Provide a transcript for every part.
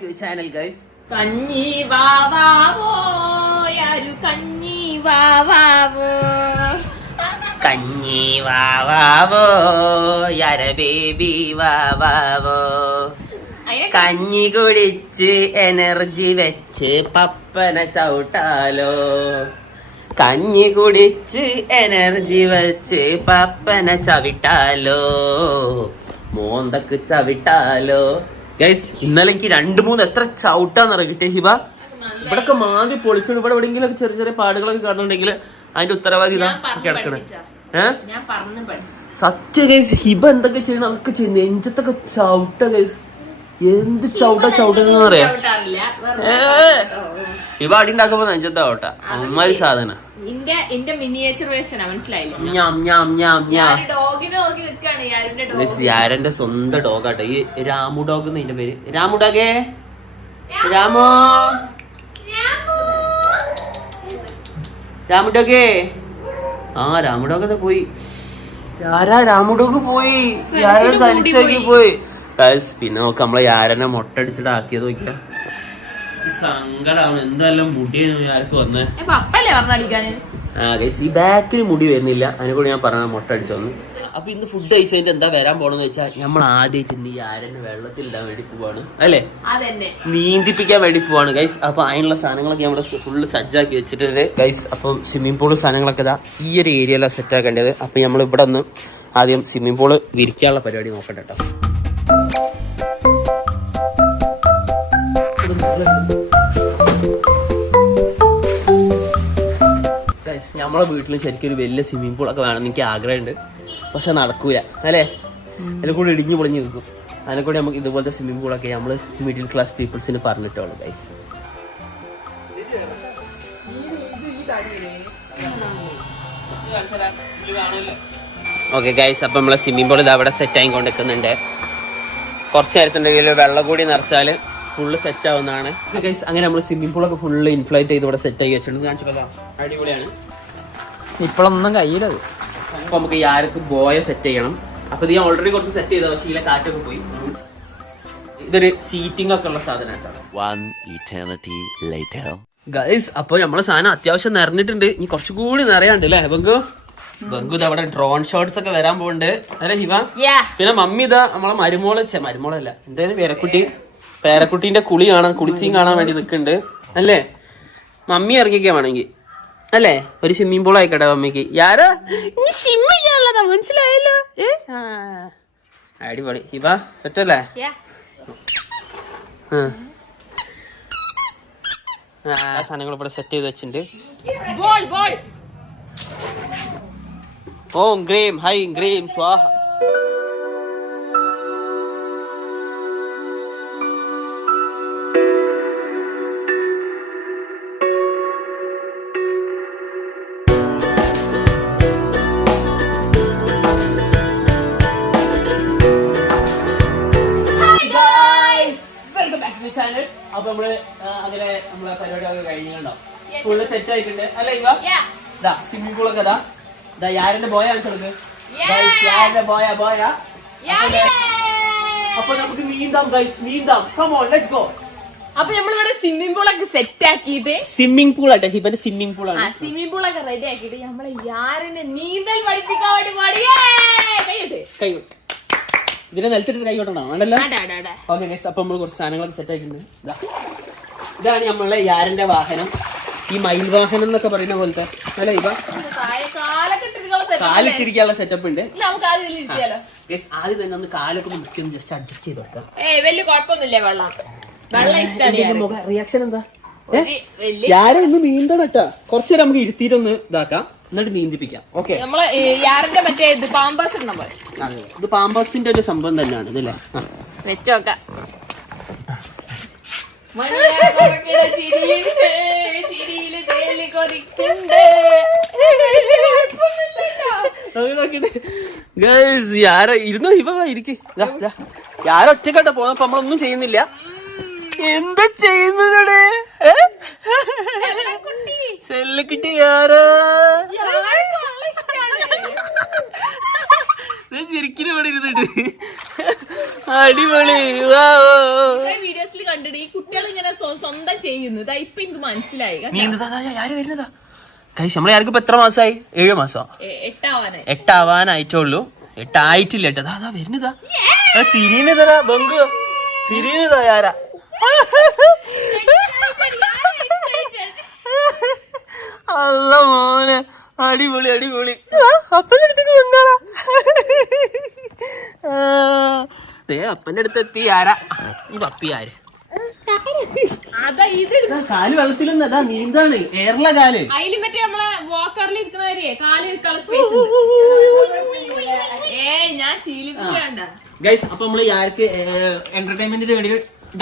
to the channel, guys. കഞ്ഞി വാവാവോ യാരു കഞ്ഞി വാവാവോ കഞ്ഞി വാവാവോ യാര ബേബി വാവാവോ കഞ്ഞി കുടിച്ച് എനർജി വെച്ച് പപ്പന ചവിട്ടാലോ കഞ്ഞി കുടിച്ച് എനർജി വെച്ച് പപ്പന ചവിട്ടാലോ മോന്തക്ക് ചവിട്ടാലോ. ഗൈസ് ഇന്നലെ എനിക്ക് 2-3 എത്ര ചവിട്ടാന്ന് കിട്ടിയ ഹിബ. ഇവിടൊക്കെ മാതി പൊളിച്ചു. ഇവിടെ എവിടെയെങ്കിലും ചെറിയ ചെറിയ പാടുകളൊക്കെ കാണുന്നുണ്ടെങ്കിൽ അതിന്റെ ഉത്തരവാദി ഇതാ കിടക്കണേ. സത്യ ഗൈസ് ഹിബ എന്തൊക്കെ ചെയ്യണം അതൊക്കെ ചെയ്യുന്നു. നെഞ്ചത്തൊക്കെ ചവിട്ട ഗൈസ്. എന്ത് ചവിട്ടെന്ന് പറയാം. ഹിബ അടി ഉണ്ടാക്കുമ്പോ നെഞ്ചത്താ ചവിട്ട അമ്മാതിരി സാധന. യാരന്റെ സ്വന്തം ഡോഗാട്ടോ ഈ രാമു ഡോഗ് എന്നതിന്റെ പേര്. രാമു ഡോഗേ രാമോ രാമു ഡോഗേ. ആ രാമു ഡോഗ് പോയി. ആരാ രാമു ഡോഗ് പോയി. യാരൻ തനിച്ചാക്കി പോയി. പിന്നെ നോക്ക നമ്മളെ യാരനെ മൊട്ടടിച്ചിട്ട് ആക്കിയത് നോക്കിയ സങ്കടാണ്. എന്തായാലും മുടിയാണ് ആർക്ക് വന്നേ. ഈ ബാക്കിൽ മുടി വരുന്നില്ല. അതിനെ കൂടെ ഞാൻ പറഞ്ഞ മൊട്ട അടിച്ചു വന്നു. അപ്പൊ ഇന്ന് ഫുഡ് കഴിച്ചതിന്റെ എന്താ വരാൻ പോണെന്ന് വെച്ചാൽ നമ്മൾ ആദ്യമായിട്ട് ഇന്ന് ഈ ആരനെ വെള്ളത്തിൽ ഇടാൻ വേണ്ടി പോവാണ് അല്ലെ, നീന്തിപ്പിക്കാൻ വേണ്ടി പോവാണ് ഗൈസ്. അപ്പൊ അതിനുള്ള സാധനങ്ങളൊക്കെ നമ്മൾ ഫുള്ള് സജ്ജാക്കി വെച്ചിട്ടുണ്ട് ഗൈസ്. അപ്പം സ്വിമ്മിംഗ് പൂള് സാധനങ്ങളൊക്കെ ഇതാ ഈ ഒരു ഏരിയയിലാണ് സെറ്റ് ആക്കേണ്ടത്. അപ്പൊ നമ്മൾ ഇവിടെ ഒന്ന് ആദ്യം സ്വിമ്മിംഗ് പൂള് വിരിക്കാനുള്ള പരിപാടി നോക്കട്ടെ കേട്ടോ. നമ്മളെ വീട്ടിൽ ശരിക്കും ഒരു വലിയ സ്വിമ്മിംഗ് പൂളൊക്കെ വേണമെന്ന് എനിക്ക് ആഗ്രഹമുണ്ട്. പക്ഷെ നടക്കൂല അല്ലേ. അതിനെ കൂടെ ഇടിഞ്ഞു പൊളിഞ്ഞ് നിൽക്കും. അതിനെ കൂടെ നമുക്ക് ഇതുപോലത്തെ സ്വിമ്മിംഗ് പൂളൊക്കെ നമ്മൾ മിഡിൽ ക്ലാസ് പീപ്പിൾസിന് പറഞ്ഞിട്ടുള്ളൂ ഗൈസ്. ഓക്കെ ഗൈസ്, അപ്പം നമ്മളെ സ്വിമ്മിംഗ് പൂൾ ഇത് അവിടെ സെറ്റ് ആയി കൊണ്ടിരിക്കുന്നുണ്ട്. കുറച്ച് നേരത്തുണ്ടെങ്കിൽ വെള്ളം കൂടി നിറച്ചാൽ ഫുള്ള് സെറ്റ് ആവുന്നതാണ് ഗൈസ്. അങ്ങനെ നമ്മൾ സ്വിമ്മിംഗ് പൂളൊക്കെ ഫുള്ള് ഇൻഫ്ലൈറ്റ് ചെയ്ത് ഇവിടെ സെറ്റ് ആക്കി വെച്ചിട്ടുണ്ട്. ഞാൻ ചോദിക്കാം അടിപൊളിയാണ്. ഇപ്പോഴൊന്നും കയ്യിലത്. അപ്പൊ നമുക്ക് ഈ ആർക്ക് ബോയ സെറ്റ് ചെയ്യണം. അപ്പൊ ഇത് ഞാൻ ഓൾറെഡി കുറച്ച് സെറ്റ് ചെയ്ത പക്ഷേ ഇതിലെ കാറ്റൊക്കെ പോയി. ഇതൊരു സീറ്റിംഗ് ഒക്കെ ഉള്ള സാധനം ഗൈസ്. അപ്പൊ നമ്മളെ സാധനം അത്യാവശ്യം നിറഞ്ഞിട്ടുണ്ട്. ഇനി കുറച്ചുകൂടി നിറയാണ്ട് അല്ലേ ബംഗു. ബംഗു ഇത് അവിടെ ഡ്രോൺ ഷോട്ട്സ് ഒക്കെ വരാൻ പോകുന്നുണ്ട് അല്ലെ ഹിവ. പിന്നെ മമ്മി ഇതാ നമ്മളെ മരുമോളല്ല എന്തായാലും പേരക്കുട്ടീന്റെ കുളി കാണാൻ കുളിസീൻ കാണാൻ വേണ്ടി നിൽക്കുന്നുണ്ട് അല്ലേ. മമ്മി ഇറങ്ങിക്കാൻ വേണമെങ്കിൽ അല്ലേ ഒരു സ്വിമ്മിംഗ് പൂൾ ആയിക്കട്ടെ മമ്മിക്ക്. യാരാ സ്വിമ്മ് ചെയ്യാനുള്ളതാ മനസ്സിലായല്ലോ. അടിപൊളി ഹിബ സെറ്റ് അല്ലേ. സാധനങ്ങൾ ഇവിടെ സെറ്റ് ചെയ്ത് വെച്ചിട്ടുണ്ട്. ഓം ഗ്രീം ഹൈ ഗ്രീം സ്വാഹ. അപ്പൊ നമ്മള് അങ്ങനെ നമ്മളെ പരിപാടിയൊക്കെ കഴിഞ്ഞോ ഫുള്ള് സെറ്റ് ആയിട്ടുണ്ട് അല്ലെ ഇവ. സ്വിമ്മിംഗ് പൂളൊക്കെ ഇതാ യാരന്റെ ബോയ കാണിച്ചെടുക്ക്. യാരന്റെ ബോയ. അപ്പൊ നമുക്ക് നീന്താം ഗൈസ്, നീന്താം. Come on let's go. അപ്പൊ നമ്മളിവിടെ സ്വിമ്മിംഗ് പൂളൊക്കെ സെറ്റ് ആക്കിയിട്ട് സ്വിമ്മിംഗ് പൂൾ ആട്ടെ ഹിബന്റെ സ്വിമ്മിംഗ് പൂളാണ്. സ്വിമ്മിംഗ് പൂളൊക്കെ റെഡി ആക്കിയിട്ട് നമ്മളെ യാരനെ നീന്തൽ പഠിപ്പിക്കാൻ വേണ്ടി കൈ ഇതിനെ നിലത്തിട്ട് കൈ കൊണ്ടോ വേണ്ടല്ലോ. ഓക്കെ ഗൈസ്, അപ്പൊ നമ്മൾ കുറച്ച് സാധനങ്ങളൊക്കെ സെറ്റ് ആക്കിയിട്ടുണ്ട്. ഇതാണ് നമ്മളെ യാരന്റെ വാഹനം. ഈ മയിൽ വാഹനം എന്നൊക്കെ പറയുന്ന പോലത്തെ അല്ലെ ഇവ. കാലിട്ടിരിക്കാനുള്ള സെറ്റപ്പ് ഉണ്ട്. ഗൈസ് ആദ്യം തന്നെ ഒന്ന് കാലൊക്കെ മുക്കി ജസ്റ്റ് അഡ്ജസ്റ്റ് ചെയ്ത് വെക്കാം. വലിയ കുഴപ്പമൊന്നുമില്ല. വെള്ളം റിയാക്ഷൻ എന്താ? യാരെ ഇന്ന് നീന്തണം കേട്ടാ. കുറച്ചു നേരം നമുക്ക് ഇരുത്തിയിട്ടൊന്ന് ഇതാക്കാം, എന്നിട്ട് നീന്തിപ്പിക്കാം. ഓക്കെ നമ്മള് യാറിന്റെ മറ്റേ ഇത് പാമ്പേഴ്സ് ഇത് പാമ്പേഴ്സിന്റെ ഒരു സംഭവം തന്നെയാണ് ഇതല്ലേ. വെച്ചോക്കാം. ഇരുന്നോ ഇവ ഇരിക്ക്. ഒറ്റക്കാട്ട പോന്നപ്പോ നമ്മളൊന്നും ചെയ്യുന്നില്ല. എന്താ ചെയ്യുന്നത് സെല്ലക്കുട്ടി? യാരാ ശരിക്കും ഇവിടെ ഇരുന്നിട്ട് അടിപൊളി. വീഡിയോസിൽ കണ്ടിട്ട് ഈ കുട്ടികൾ ഇങ്ങനെ സ്വന്തം ചെയ്യുന്നു. ഇതാ ഇപ്പൊ എനിക്ക് മനസ്സിലായി. ആര് വരുന്നതാ ഗൈസ്? നമ്മളെ ആർക്ക് ഇപ്പൊ എത്ര മാസമായി? 7 മാസം. 8 ആവാനായിട്ടുള്ളൂ. 8 ആയിട്ടില്ല കേട്ടോ. അതാ വരുന്നതാ, തിരിയുന്നതാ ബംഗു, തിരിയുന്നതാ ആരാ? അല്ല മോനെ, അടിപൊളി അടിപൊളി. അപ്പൻ്റെ അടുത്തേക്ക് വന്നാളാ. അപ്പന്റെ അടുത്ത് എത്തി. ആരാ ഈ പപ്പി? ആര്? കാല് വെള്ളത്തിലൊന്നും അതാ നീന്താണ്. ഏറല കാല്. അതില് മറ്റേ നമ്മളെ വാക്കറിൽ ഇരിക്കണവരെ കാല് ഇരിക്കാനുള്ള സ്പേസ്. ഞാൻ ശീലിപ്പിക്കണ്ട ഗൈസ്. അപ്പൊ നമ്മള് ആർക്ക് എന്റർടൈൻമെന്റിന് വേണ്ടി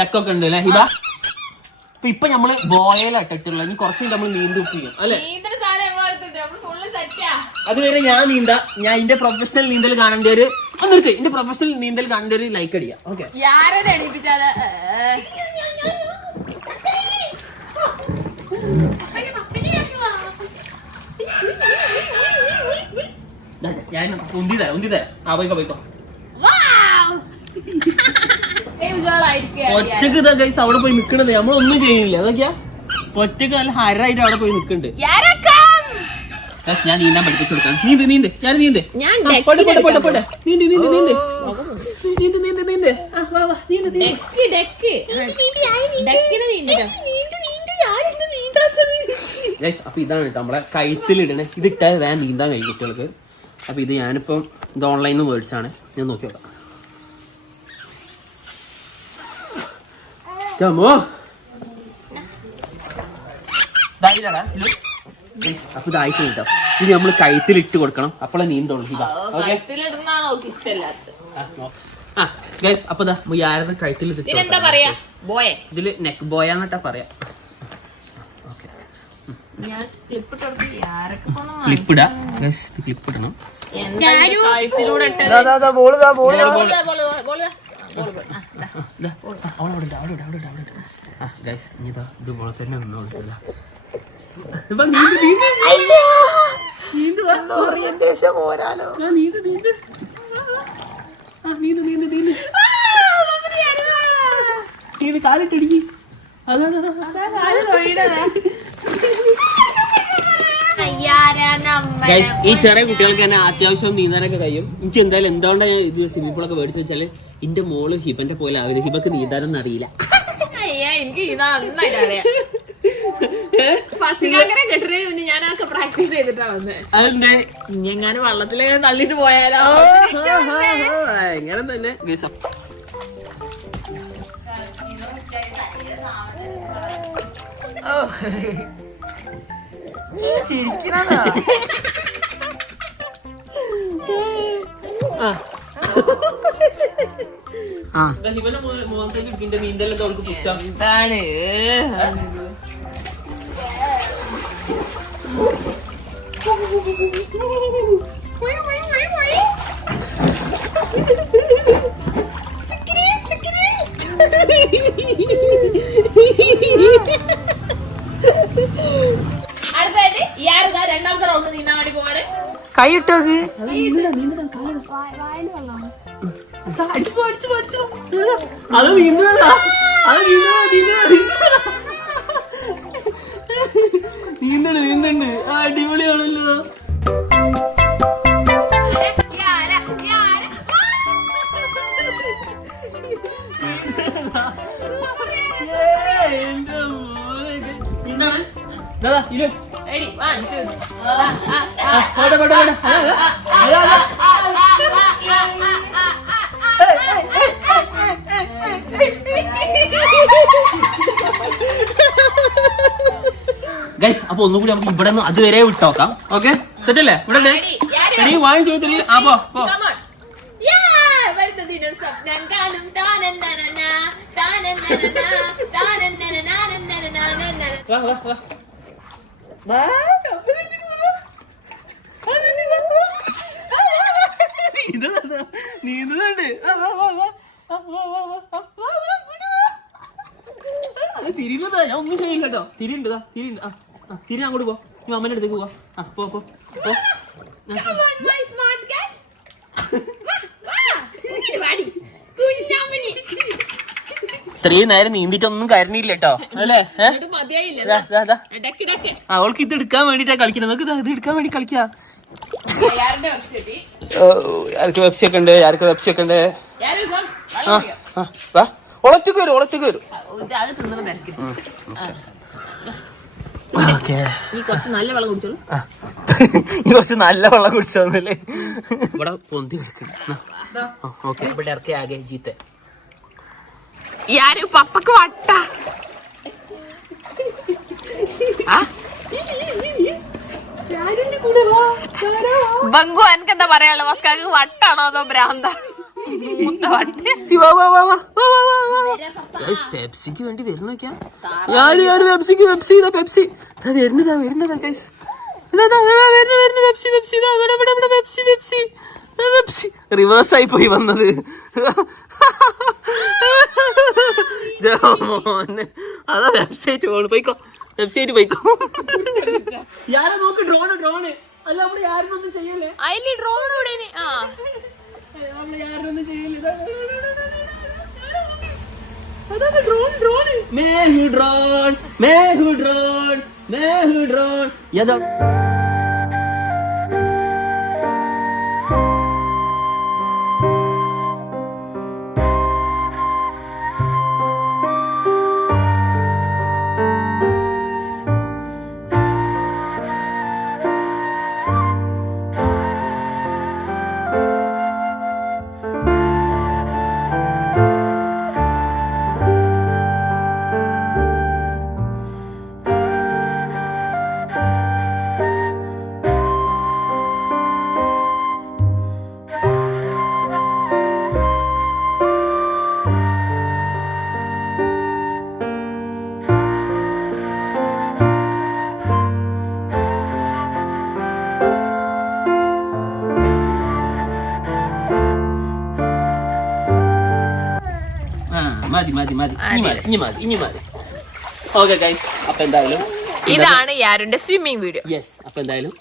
ഡക്കൊക്കെ ഉണ്ട് അല്ലേ ഹിബ? ഇപ്പൊ നമ്മള് ബോയലാട്ടിട്ടുള്ള ഇനി കുറച്ച് നമ്മള് നീന്തി ചെയ്യും അല്ലെ? അതുവരെ ഞാൻ നീന്താ. ഞാൻ എന്റെ പ്രൊഫഷണൽ നീന്തൽ കാണേണ്ട ഒരു ഒന്നിട്ട് എന്റെ പ്രൊഫഷണൽ നീന്തൽ കാണേണ്ട ഒരു ലൈക്ക് അടിക്കാം. ഓക്കെ, ഞാൻ ഉന്തി തരാം. ആ പോയിക്കോ പോയിക്കോ. ഒറ്റക്ക് ഇതാ ഗൈസ് അവിടെ പോയി നിക്കണത്. നമ്മളൊന്നും ചെയ്യുന്നില്ല. അതൊക്കെയാ ഒറ്റക്ക് നല്ല ഹരായിട്ട് അവിടെ പോയി നിക്കണ്ട്. ഞാൻ നീന്താൻ പഠിപ്പിച്ചു കൊടുക്കാം. നീന്ത് ഞാൻ നീന്ത്. അപ്പൊ ഇതാണ് കേട്ടോ നമ്മളെ കഴുത്തിലിടണേ. ഇതിട്ടാൽ വേഗം നീന്താൻ കഴിയും കുട്ടികൾക്ക്. അപ്പൊ ഇത് ഞാനിപ്പം ഇത് ഓൺലൈനിൽ നിന്ന് മേടിച്ചാണ്. ഞാൻ നോക്കി നോക്കാം. അപ്പൊ ഇതായിട്ട് കേട്ടോ. ഇത് നമ്മള് കഴുത്തിലിട്ട് കൊടുക്കണം. അപ്പോളെ നീന്തോളൂ. അപ്പൊ ആരുടെ കഴുത്തിൽ ഇതില് നെക്ക് ബോയാന്നിട്ടാ പറയാ. ക്ലിപ്പിടാ. ക്ലിപ്പിടണം. ഇതുപോലെ തന്നെ നിന്നോളില്ല. കാലിട്ടിടിക്ക്. ഈ ചെറിയ കുട്ടികൾക്ക് തന്നെ അത്യാവശ്യം നീന്താനൊക്കെ കഴിയും. എനിക്ക് എന്തായാലും എന്തുകൊണ്ടാണ് ഞാൻ ഇത് സ്വിമ്മിംഗ് പൂളൊക്കെ മേടിച്ചു വെച്ചാല് എന്റെ മോള് ഹിബന്റെ പോലെ ആവില്ല. ഹിബക്ക് നീന്താനൊന്നും അറിയില്ല. എനിക്ക് ഞാനൊക്കെ പ്രാക്ടീസ് ചെയ്തിട്ടാ വന്നത്. എങ്ങാനും വള്ളത്തിലെ തള്ളിട്ട് പോയാലോ? എങ്ങനെ തന്നെ ചിരിക്കണതാ. നീന്തലെന്താ അവൾക്ക് പുച്ഛം? അടുത്തായിട്ട് ഇയാളുടെ രണ്ടാമത്തെ റൗണ്ട് നീന്താൻ വേണ്ടി പോവാണ്. കൈ ഇട്ടോക്ക്. അത് നീന്തതാ. നീന്തണ്ട്. അടിപൊളിയാണല്ലോ. ഗൈസ് അപ്പൊ ഒന്നുകൂടി നമുക്ക് ഇവിടെ നിന്ന് അതുവരെ വിട്ടോക്കാം. ഓക്കെ, സെറ്റ് അല്ലേ? ഇവിടെ വാങ്ങിച്ചു. ആ പോ. സ്വപ്നം കാണും നീന്തുന്നുണ്ട്. തിരിയുന്നതാ. ഞാൻ ഒന്നും ചെയ്യില്ല കേട്ടോ. തിരിയുണ്ട്. തിരി അങ്ങോട്ട് പോ. നീ അമ്മേന്റെ അടുത്തേക്ക് പോവാ. പോ. ഇത്രയും നേരം നീന്തിട്ടൊന്നും കരണില്ല കേട്ടോ അല്ലേ? മതിയായില്ല അവൾക്ക് ഇത് എടുക്കാൻ വേണ്ടിട്ടാ കളിക്കുന്നത്. നമുക്ക് ഇത് എടുക്കാൻ വേണ്ടി കളിക്കാം. ആർക്ക് വെബ്സി ഒക്കെ ഉണ്ട്, ആർക്ക് വെബ്സി ഒക്കെ ഉണ്ട്. ഒളച്ചക്ക് വരും, ഒളച്ചക്ക് വരും. നീ കുറച്ച് നല്ല വെള്ളം കുടിച്ചോളൂ. ഈ കുറച്ച് നല്ല വെള്ളം കുടിച്ചോന്നല്ലേ. ഇവിടെ പൊന്തി ഓക്കെ. ഇവിടെ ഇറക്കി ആകെ ജീത്തെ യാര് പപ്പക്ക് വട്ട ബംഗു. എനിക്കെന്താ പറയാനുള്ള മസ്കാക്ക് വട്ടാണോ അതോ ഭ്രാന്ത? പെപ്സിക്ക് വേണ്ടി വരുന്നൊക്കെയാ. പെപ്സിക്ക് പെപ്സി ഇതാ പെപ്സി വരുന്നതാ വരുന്നതാ guys. Pepsi Pepsi Pepsi Pepsi Pepsi reverse ആയി പോയി വന്നത്. അതാ വെബ്സൈറ്റ് പോണു. പോയിക്കോ വെബ്സൈറ്റ് പോയിക്കോ. യാരെ നോക്ക് ഡ്രോണ് ഡ്രോണ്. അല്ല നമ്മള് യാരൊന്നും ചെയ്യല്ലേ. അതില് ഡ്രോൺ ഇവിടെ നമ്മള് യാരൊന്നും ചെയ്യല്ലേ. അതാണ് ഡ്രോൺ ഡ്രോൺ. മേഹു ഡ്രോൺ മേഹു ഡ്രോൺ മേഹു ഡ്രോൺ. യഥാ മതി മതി മതി ഇനി മതി ഇനി മതി. ഓക്കെ ഗൈസ്, അപ്പൊ എന്തായാലും ഇതാണ് യാരുന്റെ സ്വിമ്മിങ് വീഡിയോ. യെസ്. അപ്പൊ എന്തായാലും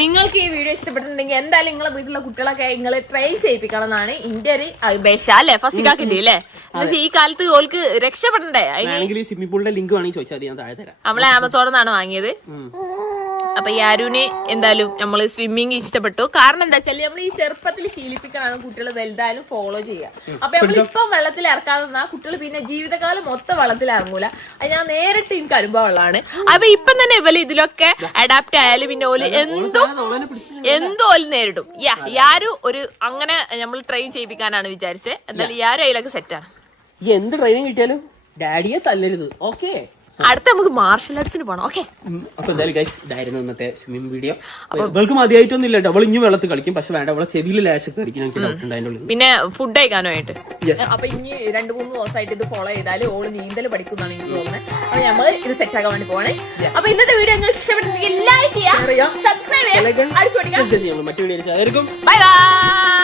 നിങ്ങൾക്ക് ഈ വീഡിയോ ഇഷ്ടപ്പെട്ടിട്ടുണ്ടെങ്കിൽ എന്തായാലും നിങ്ങളെ വീട്ടിലുള്ള കുട്ടികളൊക്കെ നിങ്ങൾ ട്രെയിൻ ചെയ്യിപ്പിക്കണം എന്നാണ് എന്റെ ഒരു അപേക്ഷ അല്ലേ ഫസിക്കാക്കിന്റെ അല്ലേ. ഈ കാലത്ത് ഓൾക്ക് രക്ഷപ്പെടണ്ടേ. സ്വിമ്മിംഗ് പൂളിന്റെ ലിങ്ക് വേണമെങ്കിൽ ചോദിച്ചാൽ ഞാൻ താഴെ തരാം. നമ്മളെ ആമസോണിൽ നിന്നാണ് വാങ്ങിയത്. അപ്പൊ യാരുവിന് എന്തായാലും നമ്മള് സ്വിമ്മിങ് ഇഷ്ടപ്പെട്ടു. കാരണം എന്താ വെച്ചാൽ നമ്മൾ ഈ ചെറുപ്പത്തിൽ ശീലിപ്പിക്കാനാണ് കുട്ടികൾ വലുതായാലും ഫോളോ ചെയ്യുക. അപ്പൊ നമ്മളിപ്പം വെള്ളത്തിൽ ഇറക്കാതെ നിന്നാ കുട്ടികൾ പിന്നെ ജീവിതകാലം മൊത്തം വെള്ളത്തിൽ ഇറങ്ങൂല. അത് ഞാൻ നേരിട്ട് എനിക്ക് അനുഭവമുള്ളതാണ്. അപ്പൊ ഇപ്പം തന്നെ ഇവല് ഇതിലൊക്കെ അഡാപ്റ്റ് ആയാലും പിന്നെ ഓല് എന്തോ ഓല് നേരിടും. യാരു ഒരു അങ്ങനെ നമ്മൾ ട്രെയിൻ ചെയ്യിപ്പിക്കാനാണ് വിചാരിച്ചത്. എന്തായാലും യാരു അതിലൊക്കെ സെറ്റാണ്. എന്ത് ട്രെയിനിങ് കിട്ടിയാലും ഡാഡിയെ തല്ലരുത്. ഓക്കെ, അടുത്ത നമുക്ക് മാർഷൽ ആർട്സിന് പോണം. ഓക്കെ, അപ്പൊ എന്തായാലും ഗൈസ് ഇതായിരുന്നു ഇന്നത്തെ സ്വിമ്മിംഗ് വീഡിയോ. അവൾക്ക് മതിയായിട്ടൊന്നും ഇല്ല. അവൾ ഇനി വെള്ളത്തിൽ കളിക്കും. പക്ഷെ വേണ്ട, അവളെ ചെവിയിൽ ലാശൊക്കെ കളിക്കും. എനിക്ക് ഡൗട്ട് ഉണ്ട് അതിൻ്റെ ഉള്ളിൽ. പിന്നെ ഫുഡ് കഴിക്കാനായിട്ട്. അപ്പൊ ഇനി 2-3 ദിവസമായിട്ട് ഇത് ഫോളോ ചെയ്താൽ ഓള് നീന്തൽ പഠിക്കുന്നതാണ് എനിക്ക് തോന്നുന്നത്. അപ്പൊ നമ്മൾ ഇത് സെറ്റ് ആക്കാൻ വേണ്ടി പോകണേ. അപ്പൊ ഇന്നത്തെ വീഡിയോ നിങ്ങൾക്ക് ഇഷ്ടപ്പെട്ടെങ്കിൽ ലൈക്ക് ചെയ്യാം, സബ്സ്ക്രൈബ് ചെയ്യാം, അടിച്ചു പൊടിക്കാം. മറ്റു വീഡിയോ ബൈ ബൈ.